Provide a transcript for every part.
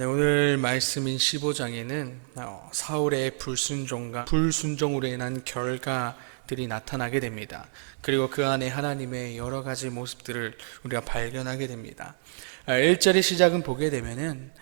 네, 오늘 말씀인 15장에는 사울의 불순종으로 인한 결과들이 나타나게 됩니다. 그리고 그 안에 하나님의 여러 가지 모습들을 우리가 발견하게 됩니다. 1절의 시작은 보게 되면은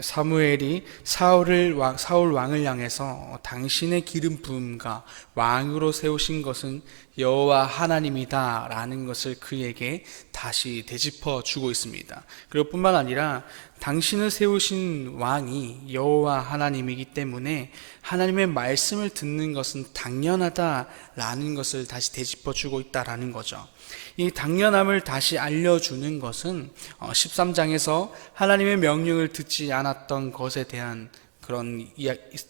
사무엘이 사울 왕을 향해서 당신의 기름 부음과 왕으로 세우신 것은 여호와 하나님이다 라는 것을 그에게 다시 되짚어 주고 있습니다. 그리고 뿐만 아니라 당신을 세우신 왕이 여호와 하나님이기 때문에 하나님의 말씀을 듣는 것은 당연하다라는 것을 다시 되짚어 주고 있다라는 거죠. 이 당연함을 다시 알려주는 것은 13장에서 하나님의 명령을 듣지 않았던 것에 대한 그런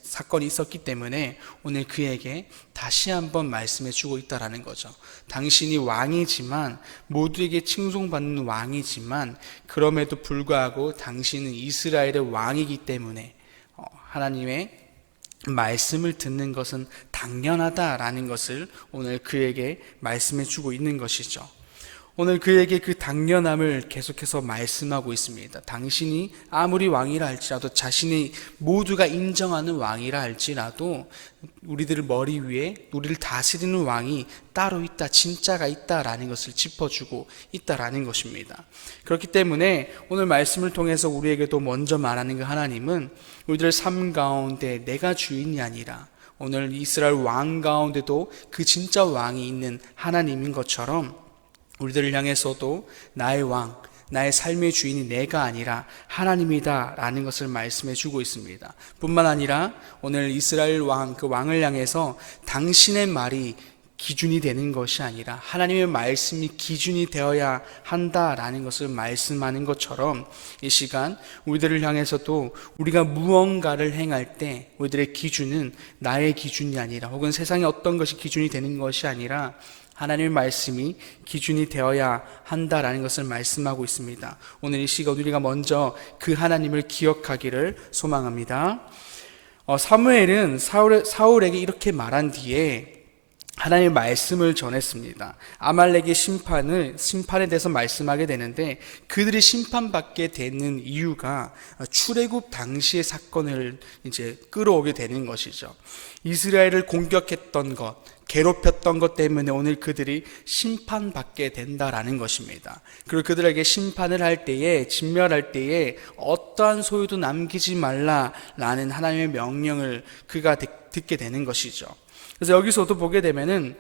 사건이 있었기 때문에 오늘 그에게 다시 한번 말씀해 주고 있다라는 거죠. 당신이 왕이지만, 모두에게 칭송받는 왕이지만, 그럼에도 불구하고 당신은 이스라엘의 왕이기 때문에 하나님의 말씀을 듣는 것은 당연하다라는 것을 오늘 그에게 말씀해 주고 있는 것이죠. 오늘 그에게 그 당연함을 계속해서 말씀하고 있습니다. 당신이 아무리 왕이라 할지라도, 자신이 모두가 인정하는 왕이라 할지라도 우리들 머리 위에 우리를 다스리는 왕이 따로 있다, 진짜가 있다라는 것을 짚어주고 있다라는 것입니다. 그렇기 때문에 오늘 말씀을 통해서 우리에게도 먼저 말하는 그 하나님은 우리들 삶 가운데 내가 주인이 아니라 오늘 이스라엘 왕 가운데도 그 진짜 왕이 있는 하나님인 것처럼 우리들을 향해서도 나의 왕, 나의 삶의 주인이 내가 아니라 하나님이다 라는 것을 말씀해 주고 있습니다. 뿐만 아니라 오늘 이스라엘 왕, 그 왕을 향해서 당신의 말이 기준이 되는 것이 아니라 하나님의 말씀이 기준이 되어야 한다라는 것을 말씀하는 것처럼, 이 시간 우리들을 향해서도 우리가 무언가를 행할 때 우리들의 기준은 나의 기준이 아니라, 혹은 세상의 어떤 것이 기준이 되는 것이 아니라 하나님의 말씀이 기준이 되어야 한다라는 것을 말씀하고 있습니다. 오늘 이 시간 우리가 먼저 그 하나님을 기억하기를 소망합니다. 사무엘은 사울에게 이렇게 말한 뒤에 하나님의 말씀을 전했습니다. 아말렉의 심판에 대해서 말씀하게 되는데, 그들이 심판받게 되는 이유가 출애굽 당시의 사건을 이제 끌어오게 되는 것이죠. 이스라엘을 공격했던 것, 괴롭혔던 것 때문에 오늘 그들이 심판받게 된다라는 것입니다. 그리고 그들에게 심판을 할 때에, 진멸할 때에 어떠한 소유도 남기지 말라라는 하나님의 명령을 그가 듣게 되는 것이죠. 그래서 여기서도 보게 되면은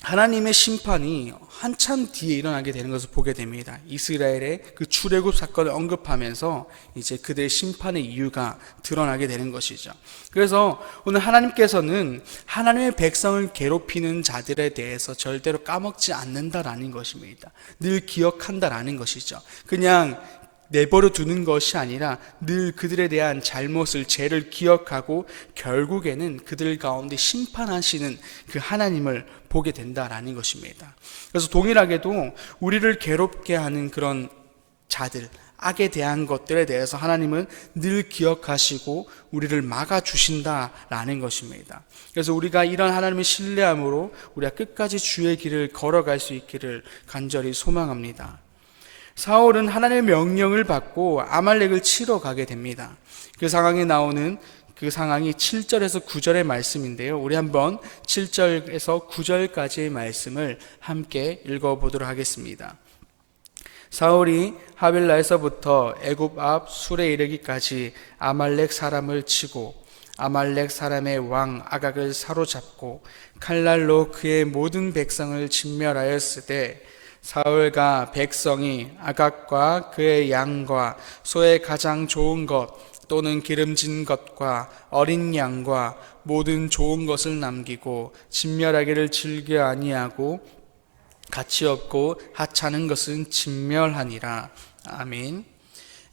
하나님의 심판이 한참 뒤에 일어나게 되는 것을 보게 됩니다. 이스라엘의 그 출애굽 사건을 언급하면서 이제 그들의 심판의 이유가 드러나게 되는 것이죠. 그래서 오늘 하나님께서는 하나님의 백성을 괴롭히는 자들에 대해서 절대로 까먹지 않는다라는 것입니다. 늘 기억한다라는 것이죠. 그냥 내버려 두는 것이 아니라 늘 그들에 대한 잘못을, 죄를 기억하고 결국에는 그들 가운데 심판하시는 그 하나님을 보게 된다라는 것입니다. 그래서 동일하게도 우리를 괴롭게 하는 그런 자들, 악에 대한 것들에 대해서 하나님은 늘 기억하시고 우리를 막아주신다라는 것입니다. 그래서 우리가 이런 하나님을 신뢰함으로 우리가 끝까지 주의 길을 걸어갈 수 있기를 간절히 소망합니다. 사울은 하나님의 명령을 받고 아말렉을 치러 가게 됩니다. 그 상황에 나오는 그 상황이 7절에서 9절의 말씀인데요. 우리 한번 7절에서 9절까지의 말씀을 함께 읽어보도록 하겠습니다. 사울이 하빌라에서부터 애굽 앞 술에 이르기까지 아말렉 사람을 치고 아말렉 사람의 왕 아각을 사로잡고 칼날로 그의 모든 백성을 진멸하였으되, 사울과 백성이 아각과 그의 양과 소의 가장 좋은 것 또는 기름진 것과 어린 양과 모든 좋은 것을 남기고 진멸하기를 즐겨 아니하고 가치 없고 하찮은 것은 진멸하니라. 아멘.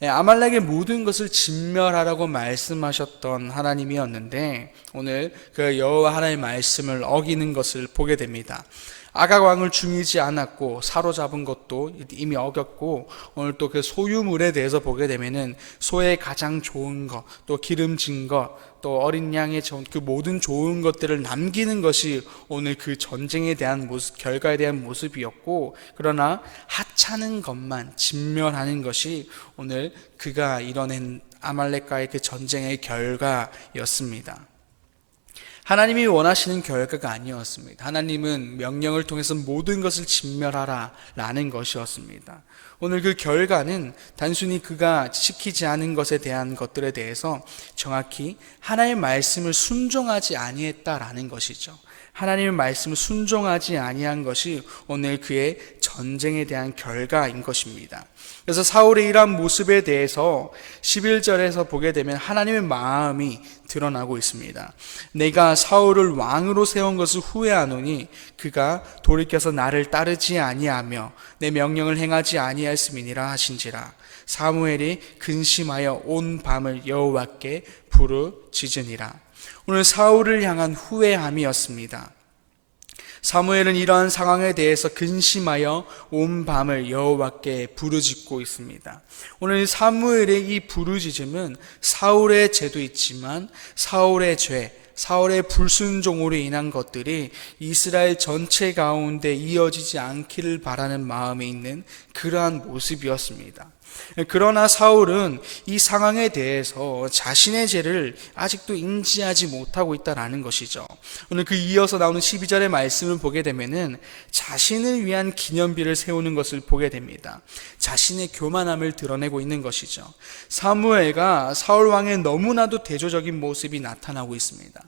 아말렉의 모든 것을 진멸하라고 말씀하셨던 하나님이었는데, 오늘 그 여호와 하나님의 말씀을 어기는 것을 보게 됩니다. 아각 왕을 죽이지 않았고 사로잡은 것도 이미 어겼고, 오늘 또 그 소유물에 대해서 보게 되면은 소의 가장 좋은 것, 또 기름진 것, 또 어린 양의 그 모든 좋은 것들을 남기는 것이 오늘 그 전쟁에 대한 모습, 결과에 대한 모습이었고, 그러나 하찮은 것만 진멸하는 것이 오늘 그가 이뤄낸 아말렉과의 그 전쟁의 결과였습니다. 하나님이 원하시는 결과가 아니었습니다. 하나님은 명령을 통해서 모든 것을 진멸하라 라는 것이었습니다. 오늘 그 결과는 단순히 그가 시키지 않은 것에 대한 것들에 대해서 정확히 하나님의 말씀을 순종하지 아니했다라는 것이죠. 하나님의 말씀을 순종하지 아니한 것이 오늘 그의 전쟁에 대한 결과인 것입니다. 그래서 사울의 이러한 모습에 대해서 11절에서 보게 되면 하나님의 마음이 드러나고 있습니다. 내가 사울을 왕으로 세운 것을 후회하노니 그가 돌이켜서 나를 따르지 아니하며 내 명령을 행하지 아니하였음이니라 하신지라. 사무엘이 근심하여 온 밤을 여호와께 부르짖으니라. 오늘 사울을 향한 후회함이었습니다. 사무엘은 이러한 상황에 대해서 근심하여 온 밤을 여호와께 부르짖고 있습니다. 오늘 사무엘의 이 부르짖음은 사울의 죄도 있지만 사울의 죄, 사울의 불순종으로 인한 것들이 이스라엘 전체 가운데 이어지지 않기를 바라는 마음에 있는 그러한 모습이었습니다. 그러나 사울은 이 상황에 대해서 자신의 죄를 아직도 인지하지 못하고 있다는 것이죠. 오늘 그 이어서 나오는 12절의 말씀을 보게 되면은 자신을 위한 기념비를 세우는 것을 보게 됩니다. 자신의 교만함을 드러내고 있는 것이죠. 사무엘과 사울 왕의 너무나도 대조적인 모습이 나타나고 있습니다.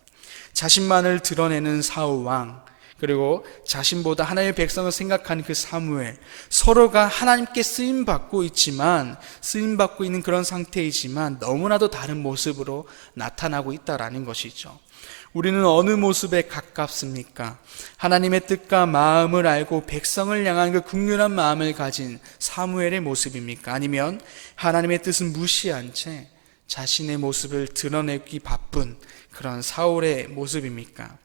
자신만을 드러내는 사울 왕, 그리고 자신보다 하나님의 백성을 생각하는 그 사무엘, 서로가 하나님께 쓰임받고 있는 그런 상태이지만 너무나도 다른 모습으로 나타나고 있다라는 것이죠. 우리는 어느 모습에 가깝습니까? 하나님의 뜻과 마음을 알고 백성을 향한 그 긍휼한 마음을 가진 사무엘의 모습입니까? 아니면 하나님의 뜻은 무시한 채 자신의 모습을 드러내기 바쁜 그런 사울의 모습입니까?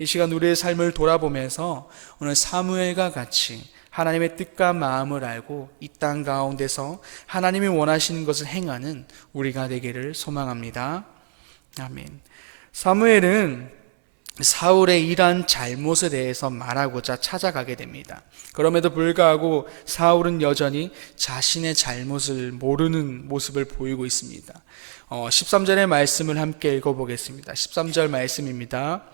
이 시간 우리의 삶을 돌아보면서 오늘 사무엘과 같이 하나님의 뜻과 마음을 알고 이 땅 가운데서 하나님이 원하시는 것을 행하는 우리가 되기를 소망합니다. 아멘. 사무엘은 사울의 이러한 잘못에 대해서 말하고자 찾아가게 됩니다. 그럼에도 불구하고 사울은 여전히 자신의 잘못을 모르는 모습을 보이고 있습니다. 13절의 말씀을 함께 읽어보겠습니다. 13절 말씀입니다.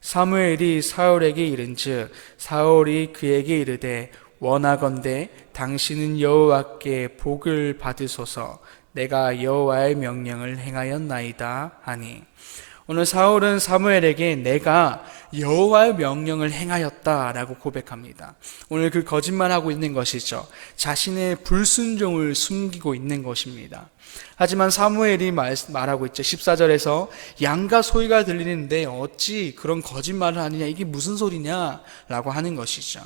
사무엘이 사울에게 이른즉 사울이 그에게 이르되 원하건대 당신은 여호와께 복을 받으소서 내가 여호와의 명령을 행하였나이다 하니. 오늘 사울은 사무엘에게 내가 여호와의 명령을 행하였다라고 고백합니다. 오늘 그 거짓말하고 있는 것이죠. 자신의 불순종을 숨기고 있는 것입니다. 하지만 사무엘이 말하고 있죠. 14절에서 양과 소리가 들리는데 어찌 그런 거짓말을 하느냐, 이게 무슨 소리냐 라고 하는 것이죠.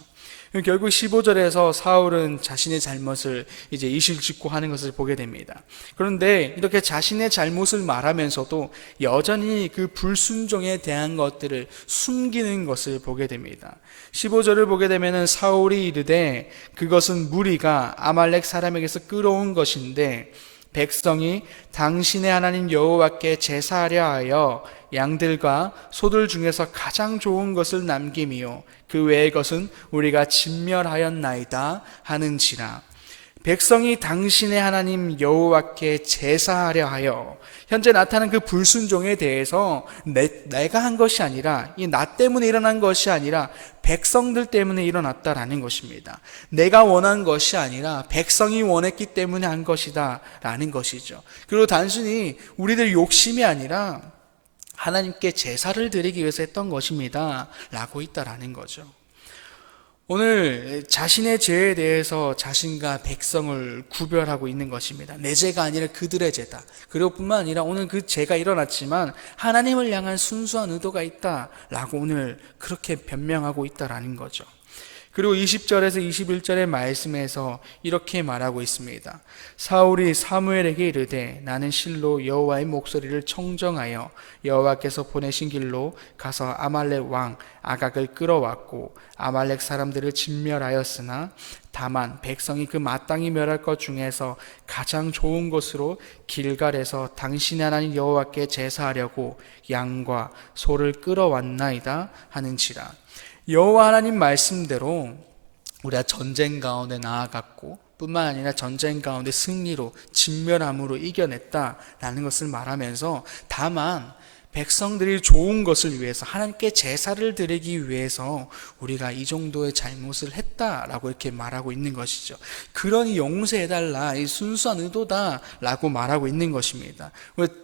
결국 15절에서 사울은 자신의 잘못을 이제 이실직고 하는 것을 보게 됩니다. 그런데 이렇게 자신의 잘못을 말하면서도 여전히 그 불순종에 대한 것들을 숨기는 것을 보게 됩니다. 15절을 보게 되면 사울이 이르되 그것은 무리가 아말렉 사람에게서 끌어온 것인데 백성이 당신의 하나님 여호와께 제사하려 하여 양들과 소들 중에서 가장 좋은 것을 남김이요 그 외의 것은 우리가 진멸하였나이다 하는지라. 백성이 당신의 하나님 여호와께 제사하려 하여, 현재 나타난 그 불순종에 대해서 내가 한 것이 아니라, 이 나 때문에 일어난 것이 아니라 백성들 때문에 일어났다라는 것입니다. 내가 원한 것이 아니라 백성이 원했기 때문에 한 것이다 라는 것이죠. 그리고 단순히 우리들 욕심이 아니라 하나님께 제사를 드리기 위해서 했던 것입니다 라고 있다라는 거죠. 오늘 자신의 죄에 대해서 자신과 백성을 구별하고 있는 것입니다. 내 죄가 아니라 그들의 죄다. 그리고 뿐만 아니라 오늘 그 죄가 일어났지만 하나님을 향한 순수한 의도가 있다라고 오늘 그렇게 변명하고 있다라는 거죠. 그리고 20절에서 21절의 말씀에서 이렇게 말하고 있습니다. 사울이 사무엘에게 이르되 나는 실로 여호와의 목소리를 청정하여 여호와께서 보내신 길로 가서 아말렉 왕 아각을 끌어왔고 아말렉 사람들을 진멸하였으나 다만 백성이 그 마땅히 멸할 것 중에서 가장 좋은 것으로 길갈에서 당신의 하나님 여호와께 제사하려고 양과 소를 끌어왔나이다 하는지라. 여호와 하나님 말씀대로 우리가 전쟁 가운데 나아갔고 뿐만 아니라 전쟁 가운데 승리로 진멸함으로 이겨냈다라는 것을 말하면서 다만 백성들이 좋은 것을 위해서 하나님께 제사를 드리기 위해서 우리가 이 정도의 잘못을 했다라고 이렇게 말하고 있는 것이죠. 그러니 용서해달라, 이 순수한 의도다라고 말하고 있는 것입니다.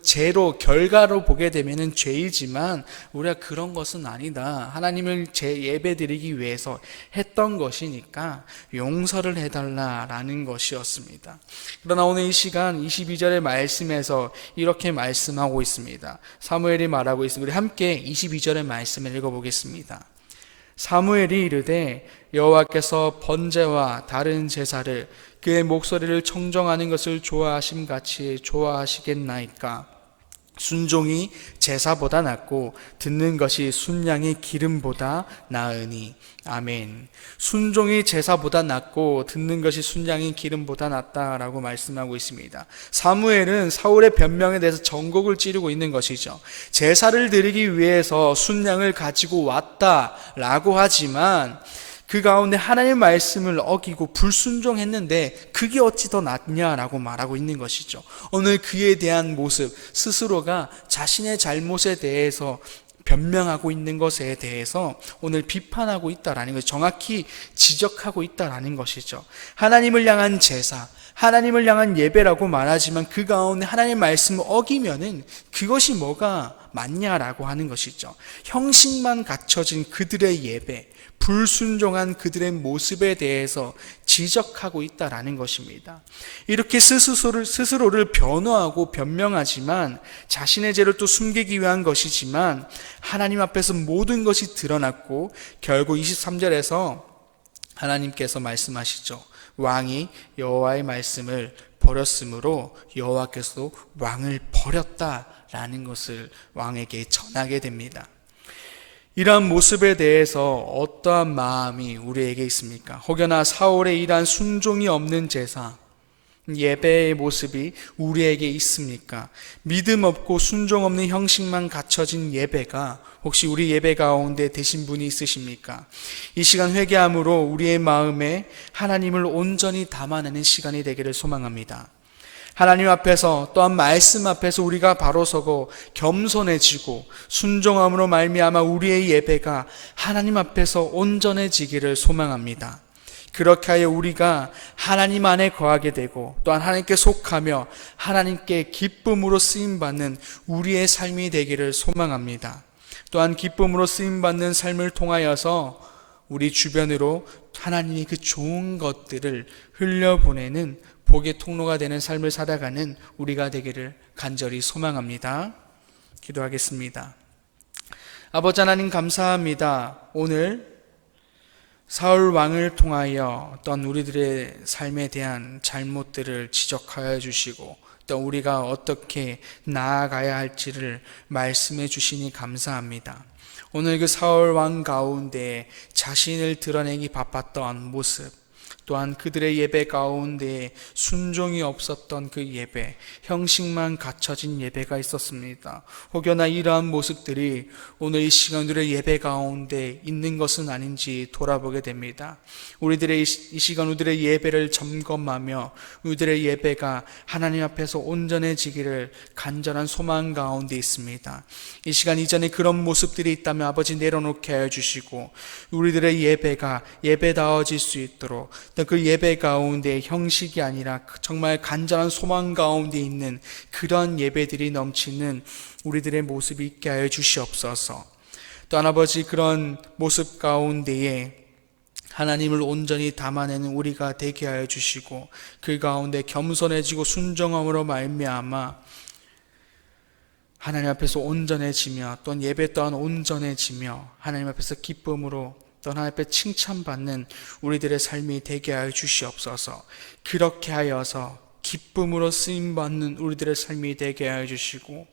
죄로 결과로 보게 되면은 죄이지만 우리가 그런 것은 아니다, 하나님을 예배 드리기 위해서 했던 것이니까 용서를 해달라라는 것이었습니다. 그러나 오늘 이 시간 22절의 말씀에서 이렇게 말씀하고 있습니다. 사무엘이 말하고 있습니다. 우리 함께 22절의 말씀을 읽어보겠습니다. 사무엘이 이르되 여호와께서 번제와 다른 제사를 그의 목소리를 청정하는 것을 좋아하심 같이 좋아하시겠나이까. 순종이 제사보다 낫고 듣는 것이 순양의 기름보다 나으니. 아멘. 순종이 제사보다 낫고 듣는 것이 순양의 기름보다 낫다라고 말씀하고 있습니다. 사무엘은 사울의 변명에 대해서 전곡을 찌르고 있는 것이죠. 제사를 드리기 위해서 순양을 가지고 왔다라고 하지만 그 가운데 하나님의 말씀을 어기고 불순종했는데 그게 어찌 더 낫냐라고 말하고 있는 것이죠. 오늘 그에 대한 모습, 스스로가 자신의 잘못에 대해서 변명하고 있는 것에 대해서 오늘 비판하고 있다라는 것을 정확히 지적하고 있다라는 것이죠. 하나님을 향한 제사, 하나님을 향한 예배라고 말하지만 그 가운데 하나님의 말씀을 어기면은 그것이 뭐가 맞냐라고 하는 것이죠. 형식만 갖춰진 그들의 예배, 불순종한 그들의 모습에 대해서 지적하고 있다라는 것입니다. 이렇게 스스로를 변호하고 변명하지만 자신의 죄를 또 숨기기 위한 것이지만 하나님 앞에서 모든 것이 드러났고 결국 23절에서 하나님께서 말씀하시죠. 왕이 여호와의 말씀을 버렸으므로 여호와께서도 왕을 버렸다라는 것을 왕에게 전하게 됩니다. 이러한 모습에 대해서 어떠한 마음이 우리에게 있습니까? 혹여나 사울의 이러한 순종이 없는 제사, 예배의 모습이 우리에게 있습니까? 믿음 없고 순종 없는 형식만 갖춰진 예배가 혹시 우리 예배 가운데 되신 분이 있으십니까? 이 시간 회개함으로 우리의 마음에 하나님을 온전히 담아내는 시간이 되기를 소망합니다. 하나님 앞에서 또한 말씀 앞에서 우리가 바로 서고 겸손해지고 순종함으로 말미암아 우리의 예배가 하나님 앞에서 온전해지기를 소망합니다. 그렇게 하여 우리가 하나님 안에 거하게 되고 또한 하나님께 속하며 하나님께 기쁨으로 쓰임받는 우리의 삶이 되기를 소망합니다. 또한 기쁨으로 쓰임받는 삶을 통하여서 우리 주변으로 하나님의 그 좋은 것들을 흘려보내는 복의 통로가 되는 삶을 살아가는 우리가 되기를 간절히 소망합니다. 기도하겠습니다. 아버지 하나님 감사합니다. 오늘 사울 왕을 통하여 어떤 우리들의 삶에 대한 잘못들을 지적하여 주시고 또 우리가 어떻게 나아가야 할지를 말씀해 주시니 감사합니다. 오늘 그 사울 왕 가운데 자신을 드러내기 바빴던 모습, 또한 그들의 예배 가운데 순종이 없었던 그 예배, 형식만 갖춰진 예배가 있었습니다. 혹여나 이러한 모습들이 오늘 이 시간 우리의 예배 가운데 있는 것은 아닌지 돌아보게 됩니다. 우리들의 이 시간 우리들의 예배를 점검하며 우리들의 예배가 하나님 앞에서 온전해지기를 간절한 소망 가운데 있습니다. 이 시간 이전에 그런 모습들이 있다면 아버지 내려놓게 하여 주시고 우리들의 예배가 예배다워질 수 있도록 그 예배 가운데 형식이 아니라 정말 간절한 소망 가운데 있는 그런 예배들이 넘치는 우리들의 모습이 있게 하여 주시옵소서. 또한 아버지 그런 모습 가운데에 하나님을 온전히 담아내는 우리가 되게 하여 주시고 그 가운데 겸손해지고 순종함으로 말미암아 하나님 앞에서 온전해지며 또한 예배 또한 온전해지며 하나님 앞에서 기쁨으로 또 하나님 앞에 칭찬받는 우리들의 삶이 되게 하여 주시옵소서. 그렇게 하여서 기쁨으로 쓰임받는 우리들의 삶이 되게 하여 주시고,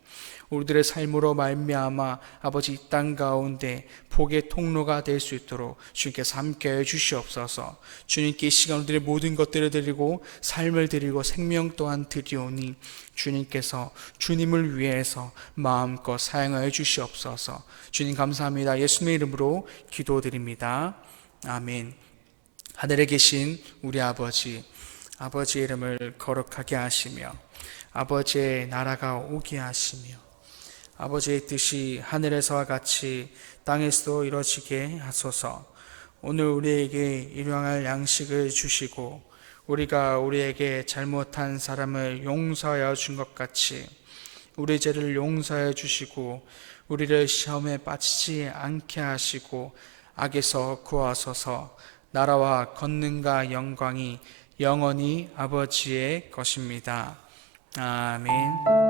우리들의 삶으로 말미암아 아버지 이 땅 가운데 복의 통로가 될 수 있도록 주님께서 함께하여 주시옵소서. 주님께 이 시간 우리들의 모든 것들을 드리고 삶을 드리고 생명 또한 드리오니 주님께서 주님을 위해서 마음껏 사용하여 주시옵소서. 주님 감사합니다. 예수님의 이름으로 기도드립니다. 아멘. 하늘에 계신 우리 아버지, 아버지의 이름을 거룩하게 하시며 아버지의 나라가 오게 하시며 아버지의 뜻이 하늘에서와 같이 땅에서도 이루어지게 하소서. 오늘 우리에게 일용할 양식을 주시고 우리가 우리에게 잘못한 사람을 용서하여 준 것 같이 우리 죄를 용서하여 주시고 우리를 시험에 빠지지 않게 하시고 악에서 구하소서. 나라와 권능과 영광이 영원히 아버지의 것입니다. 아멘.